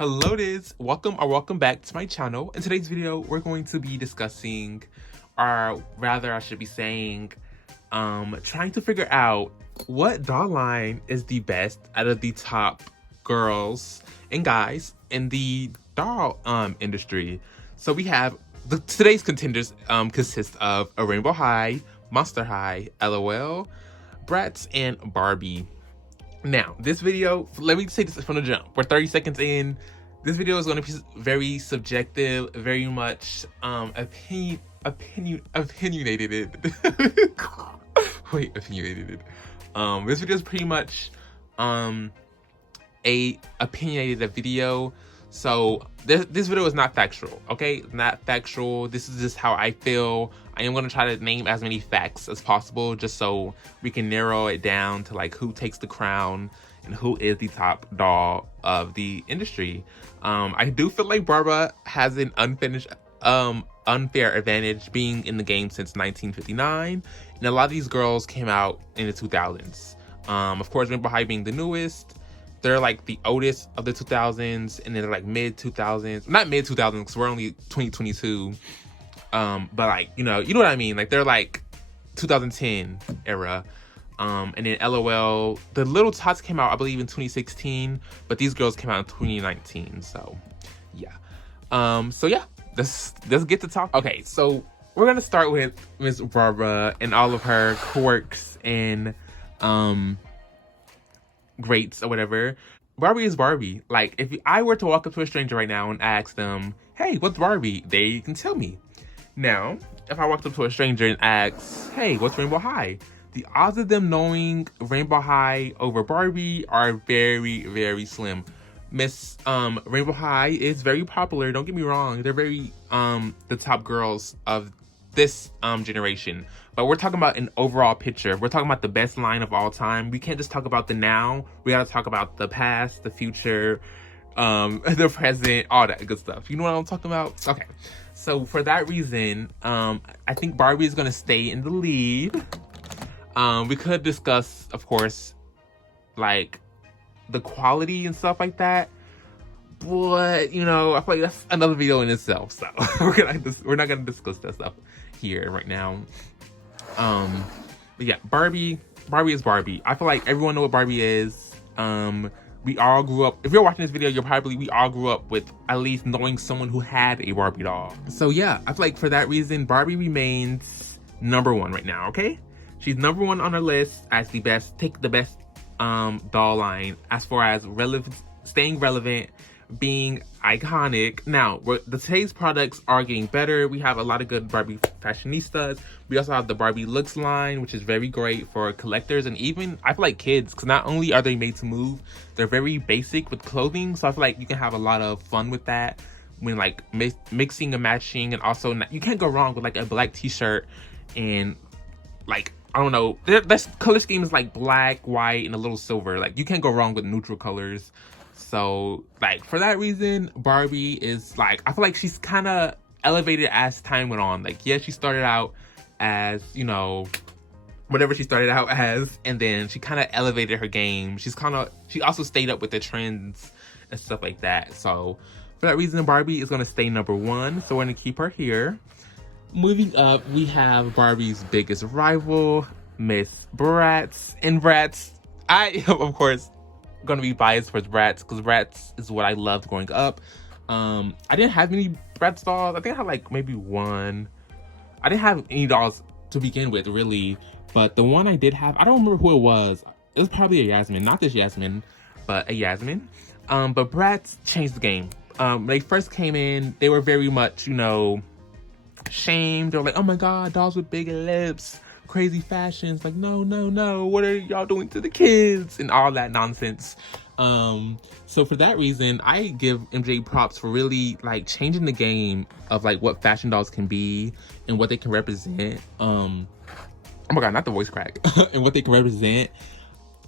Hello diz, welcome back to my channel. In today's video, we're going to be discussing, or rather I should be saying, trying to figure out what doll line is the best out of the top girls and guys in the doll industry. So we have, today's contenders consist of a Rainbow High, Monster High, L.O.L, Bratz, and Barbie. Now, this video, let me say this from the jump. We're 30 seconds in. This video is going to be very subjective, very much opinionated. Wait, opinionated. This video is pretty much a opinionated video. So this video is not factual, okay? Not factual. This is just how I feel. I am going to try to name as many facts as possible just so we can narrow it down to like who takes the crown and who is the top doll of the industry. I do feel like Barbie has an unfair advantage being in the game since 1959, and a lot of these girls came out in the 2000s. Of course, Rainbow High being the newest. They're like the oldest of the 2000s, and then they're like mid 2000s, not mid 2000s because we're only 2022. But like, you know what I mean? Like they're like 2010 era. And then L.O.L, the Little Tots came out, I believe, in 2016, but these girls came out in 2019. So yeah. Let's get to talk. Okay, so we're gonna start with Miss Barbie and all of her quirks and greats or whatever. Barbie is Barbie. Like, if I were to walk up to a stranger right now and ask them, hey, what's Barbie? They can tell me. Now, if I walked up to a stranger and asked, hey, what's Rainbow High? The odds of them knowing Rainbow High over Barbie are very, very slim. Miss Rainbow High is very popular, don't get me wrong. They're very the top girls of this generation. But we're talking about an overall picture. We're talking about the best line of all time. We can't just talk about the now. We gotta talk about the past, the future, the present, all that good stuff. You know what I'm talking about? Okay. So for that reason, I think Barbie is gonna stay in the lead. We could discuss, of course, like the quality and stuff like that. But, you know, I feel like that's another video in itself. So we're not gonna discuss that stuff here right now. But yeah, Barbie is Barbie. I feel like everyone know what Barbie is. We all grew up, if you're watching this video, we all grew up with at least knowing someone who had a Barbie doll. So yeah, I feel like for that reason, Barbie remains #1 right now, okay? She's #1 on our list as the best doll line as far as staying relevant, being iconic. Now, today's products are getting better. We have a lot of good Barbie fashionistas. We also have the Barbie Looks line, which is very great for collectors and even, I feel like, kids, because not only are they made to move, they're very basic with clothing. So I feel like you can have a lot of fun with that when like mixing and matching, and also you can't go wrong with like a black t-shirt and like, I don't know, that color scheme is like black, white, and a little silver. Like, you can't go wrong with neutral colors. So, like, for that reason, Barbie is, like, I feel like she's kind of elevated as time went on. Like, yeah, she started out as, you know, whatever she started out as, and then she kind of elevated her game. She also stayed up with the trends and stuff like that. So, for that reason, Barbie is going to stay #1. So, we're going to keep her here. Moving up, we have Barbie's biggest rival, Miss Bratz. And Bratz, I am, of course, going to be biased towards Bratz because Bratz is what I loved growing up. I didn't have many Bratz dolls. I think I had like maybe one. I didn't have any dolls to begin with, really. But the one I did have, I don't remember who it was. It was probably a Yasmin. Not this Yasmin, but a Yasmin. But Bratz changed the game. When they first came in, they were very much, you know, shamed. They're like, oh my god, dolls with big lips, crazy fashions, like no, what are y'all doing to the kids, and all that nonsense. So for that reason, I give MJ props for really like changing the game of like what fashion dolls can be and what they can represent. Oh my god, not the voice crack. And what they can represent.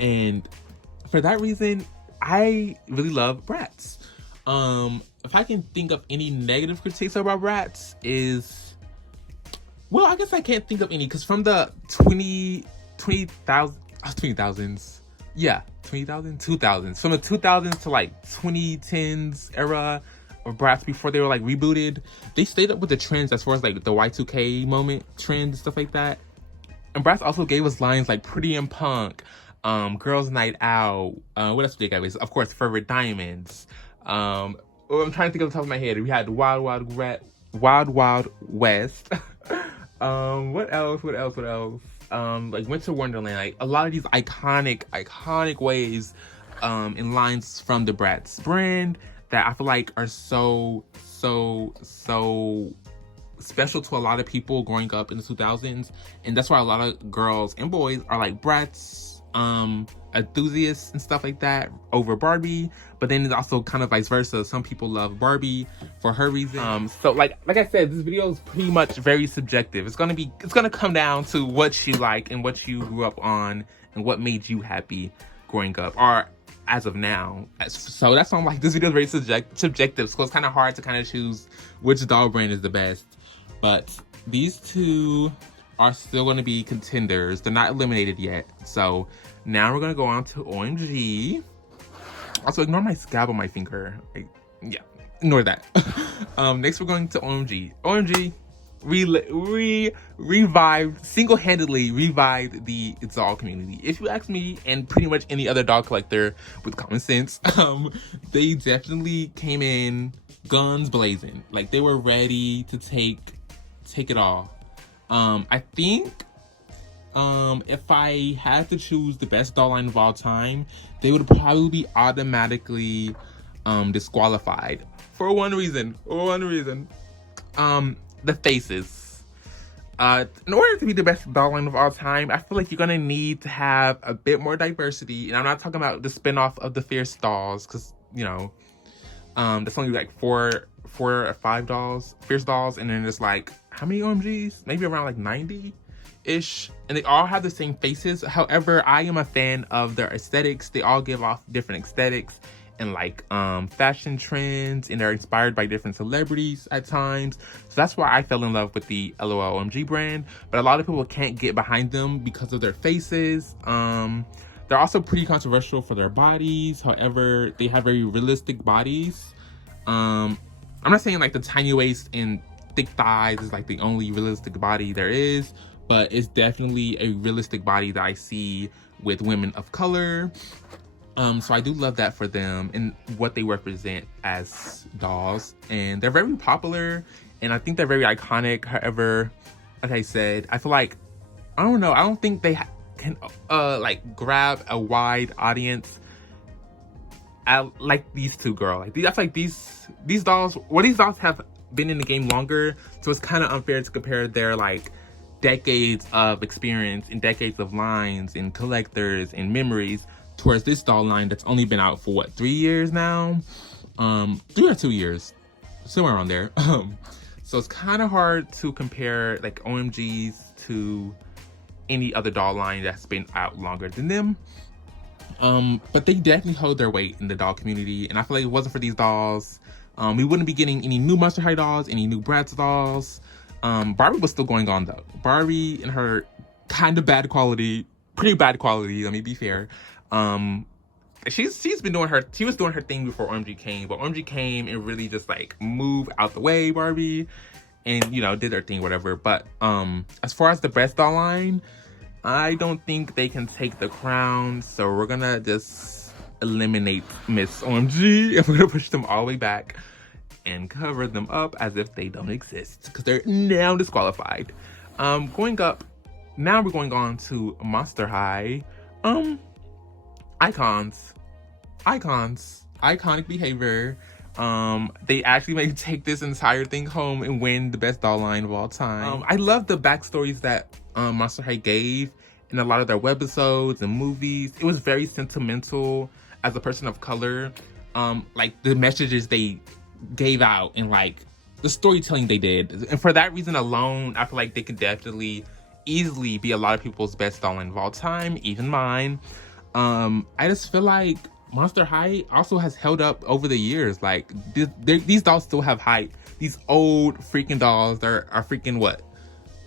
And for that reason, I really love Bratz. If I can think of any negative critiques about Bratz is, well, I guess I can't think of any, because from the 20,000s, Yeah, 2000, 2000s. From the 2000s to like 2010s era of Bratz before they were like rebooted, they stayed up with the trends as far as like the Y2K moment trends and stuff like that. And Bratz also gave us lines like Pretty and Punk, Girls Night Out. What else did they give us? Of course, Forever Diamonds. I'm trying to think off the top of my head. We had Wild Wild West. What else? Like Winter Wonderland. Like a lot of these iconic ways, in lines from the Bratz brand that I feel like are so special to a lot of people growing up in the 2000s, and that's why a lot of girls and boys are like Bratz enthusiasts and stuff like that over Barbie. But then it's also kind of vice versa. Some people love Barbie for her reason. So like I said, this video is pretty much very subjective. It's gonna come down to what you like and what you grew up on and what made you happy growing up, or as of now. So that's why I'm like, this video is very subjective, so it's kind of hard to kind of choose which doll brand is the best. But these two are still going to be contenders. They're not eliminated yet. So now we're going to go on to OMG. Also, ignore my scab on my finger. Yeah, ignore that. Next, we're going to OMG. OMG single-handedly revived the doll community. If you ask me, and pretty much any other doll collector with common sense, they definitely came in guns blazing. Like, they were ready to take it all. I think if I had to choose the best doll line of all time, they would probably be automatically disqualified for one reason. The faces. In order to be the best doll line of all time, I feel like you're gonna need to have a bit more diversity. And I'm not talking about the spinoff of the Fierce dolls, because you know, there's only like four or five dolls, Fierce dolls, and then there's like, how many OMGs? Maybe around like 90-ish, and they all have the same faces. However, I am a fan of their aesthetics. They all give off different aesthetics and like fashion trends, and they're inspired by different celebrities at times. So that's why I fell in love with the L.O.L OMG brand. But a lot of people can't get behind them because of their faces. They're also pretty controversial for their bodies. However, they have very realistic bodies. I'm not saying like the tiny waist and thick thighs is like the only realistic body there is, but it's definitely a realistic body that I see with women of color. So I do love that for them and what they represent as dolls. And they're very popular, and I think they're very iconic. However, like I said, I feel like, I don't know, I don't think they can like grab a wide audience like these two girls. Like, I feel like these dolls, these dolls have been in the game longer, so it's kind of unfair to compare their like decades of experience and decades of lines and collectors and memories towards this doll line that's only been out for what, 3 years now? 3 or 2 years, somewhere around there. So it's kind of hard to compare like OMGs to any other doll line that's been out longer than them. But they definitely hold their weight in the doll community, and I feel like if it wasn't for these dolls, we wouldn't be getting any new Monster High dolls, any new Bratz dolls. Barbie was still going on though. Barbie and her kind of pretty bad quality, let me be fair. She was doing her thing before OMG came, but OMG came and really just like moved out the way Barbie, and you know, did their thing, whatever. But as far as the best doll line, I don't think they can take the crown, so we're gonna just eliminate Miss OMG, and we're gonna push them all the way back and cover them up as if they don't exist, because they're now disqualified. Going up, now we're going on to Monster High. Iconic behavior. They actually may take this entire thing home and win the best doll line of all time. I love the backstories that Monster High gave in a lot of their webisodes and movies. It was very sentimental as a person of color. Like the messages they gave out and like the storytelling they did. And for that reason alone, I feel like they could definitely easily be a lot of people's best doll line of all time, even mine. I just feel like Monster High also has held up over the years. Like these dolls still have hype. These old freaking dolls that are freaking what,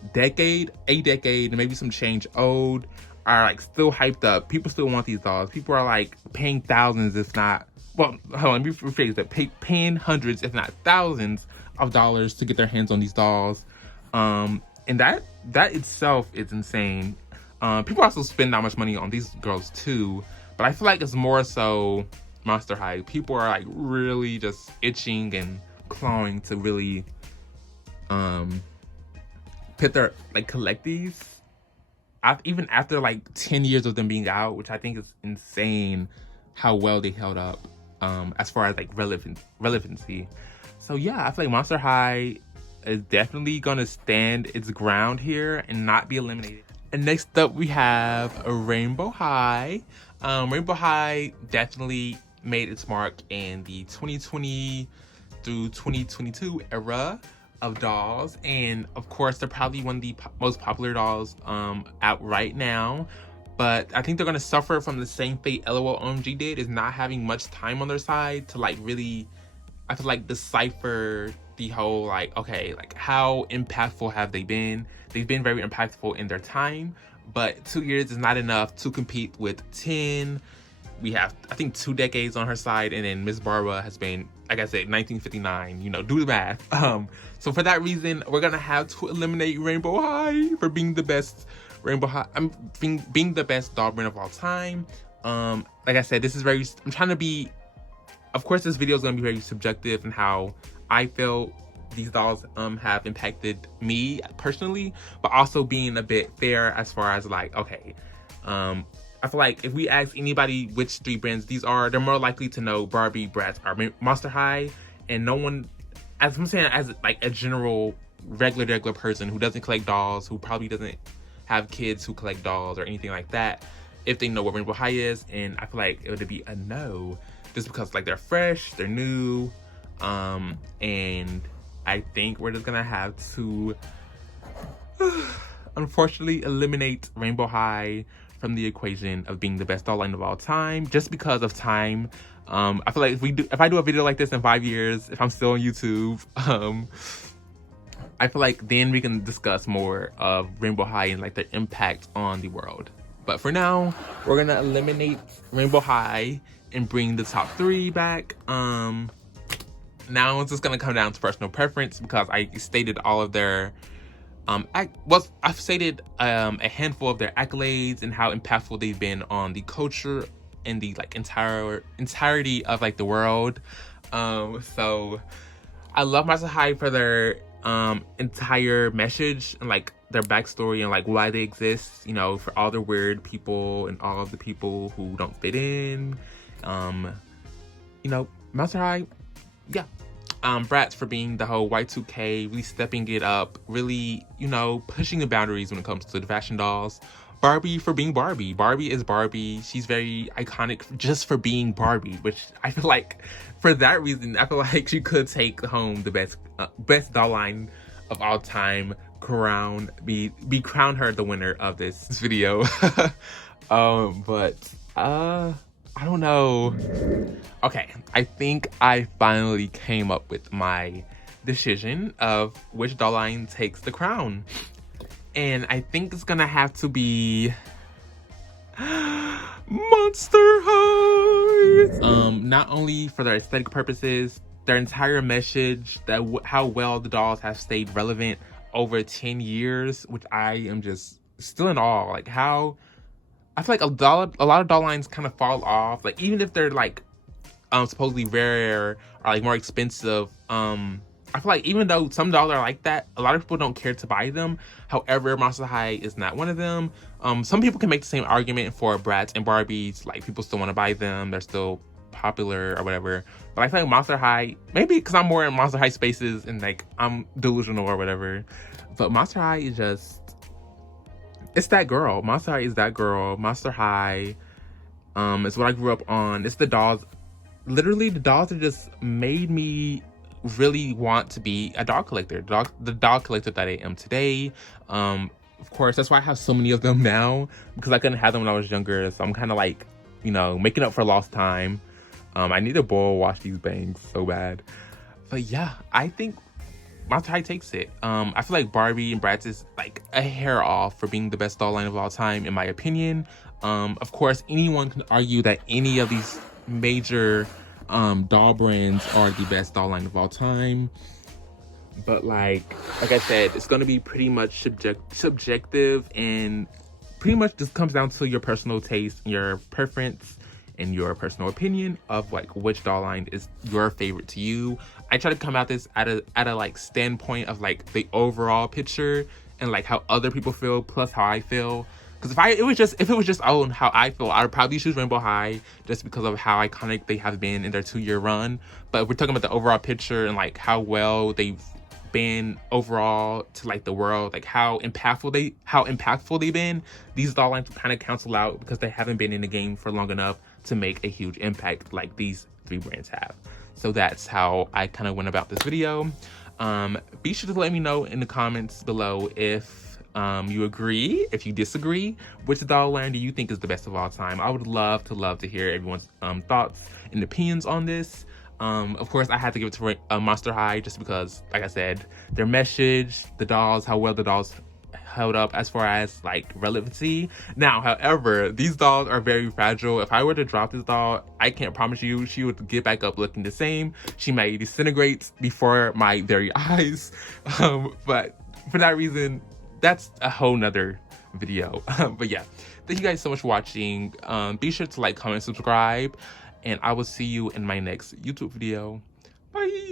a decade and maybe some change old, are like still hyped up. People still want these dolls. People are like paying thousands, if not, well, hold on, let me rephrase that. Paying hundreds, if not thousands of dollars to get their hands on these dolls. And that itself is insane. People also spend that much money on these girls too, but I feel like it's more so Monster High. People are like really just itching and clawing to really collect these. Even after like 10 years of them being out, which I think is insane how well they held up as far as like relevancy. So yeah, I feel like Monster High is definitely gonna stand its ground here and not be eliminated. And next up we have a Rainbow High. Rainbow High definitely made its mark in the 2020 through 2022 era of dolls, and of course they're probably one of the most popular dolls out right now. But I think they're gonna suffer from the same fate L.O.L OMG did, is not having much time on their side to like really, I feel like, decipher the whole like, okay, like how impactful have they been? They've been very impactful in their time, but 2 years is not enough to compete with 10. We have, I think, 2 decades on her side, and then Miss Barbara has been, like I said, 1959. You know, do the math. So for that reason, we're gonna have to eliminate Rainbow High for being the best Rainbow High. Being the best doll brand of all time. Like I said, this is very. I'm trying to be. Of course, this video is gonna be very subjective in how I feel these dolls have impacted me personally, but also being a bit fair as far as like, okay, I feel like if we ask anybody which 3 brands these are, they're more likely to know Barbie, Bratz, or Monster High, and no one, as I'm saying, as like a general regular person who doesn't collect dolls, who probably doesn't have kids who collect dolls or anything like that, if they know what Rainbow High is, and I feel like it would be a no, just because like they're fresh, they're new, and I think we're just gonna have to unfortunately eliminate Rainbow High from the equation of being the best doll line of all time, just because of time. I feel like if I do a video like this in 5 years, if I'm still on YouTube, I feel like then we can discuss more of Rainbow High and like their impact on the world. But for now, we're gonna eliminate Rainbow High and bring the top 3 back. Now it's just gonna come down to personal preference, because I stated all of their I've stated a handful of their accolades and how impactful they've been on the culture and the like entirety of like the world. So I love Monster High for their entire message and like their backstory and like why they exist, you know, for all the weird people and all of the people who don't fit in. You know, Monster High, yeah. Bratz for being the whole Y2K, really stepping it up, really, you know, pushing the boundaries when it comes to the fashion dolls. Barbie for being Barbie. Barbie is Barbie. She's very iconic just for being Barbie, which I feel like for that reason, I feel like she could take home the best doll line of all time, crown her the winner of this video. But I don't know. Okay, I think I finally came up with my decision of which doll line takes the crown. And I think it's gonna have to be Monster High. Not only for their aesthetic purposes, their entire message, that how well the dolls have stayed relevant over 10 years, which I am just still in awe. Like how I feel like a lot of doll lines kind of fall off. Like even if they're like supposedly rare or like more expensive, I feel like even though some dolls are like that, a lot of people don't care to buy them. However, Monster High is not one of them. Some people can make the same argument for Bratz and Barbies. Like people still want to buy them. They're still popular or whatever. But I feel like Monster High, maybe because I'm more in Monster High spaces and like I'm delusional or whatever. But Monster High is just, it's that girl. Monster High is that girl. Monster High is what I grew up on. It's the dolls. Literally, the dolls that just made me really want to be a doll collector. The doll collector that I am today. Of course, that's why I have so many of them now, because I couldn't have them when I was younger. So I'm kind of like, you know, making up for lost time. I need to boil wash these bangs so bad. But yeah, I think my tie takes it. I feel like Barbie and Bratz is like a hair off for being the best doll line of all time, in my opinion. Of course, anyone can argue that any of these major doll brands are the best doll line of all time. But like I said, it's gonna be pretty much subjective, and pretty much just comes down to your personal taste, your preference, and your personal opinion of like which doll line is your favorite to you. I try to come at this at a like standpoint of like the overall picture and like how other people feel plus how I feel. Because if it was just on how I feel, I would probably choose Rainbow High just because of how iconic they have been in their 2-year run. But if we're talking about the overall picture and like how well they've been overall to like the world, like how impactful they've been, these doll lines kind of cancel out because they haven't been in the game for long enough to make a huge impact like these 3 brands have. So that's how I kind of went about this video. Be sure to let me know in the comments below if you agree, if you disagree, which doll line do you think is the best of all time. I would love to hear everyone's thoughts and opinions on this. Of course, I had to give it to Monster High just because, like I said, their message, the dolls, how well the dolls held up as far as like relevancy. Now, however, these dolls are very fragile. If I were to drop this doll, I can't promise you she would get back up looking the same. She might disintegrate before my very eyes. But for that reason, that's a whole nother video. But yeah, thank you guys so much for watching. Be sure to like, comment, subscribe, and I will see you in my next YouTube video. Bye.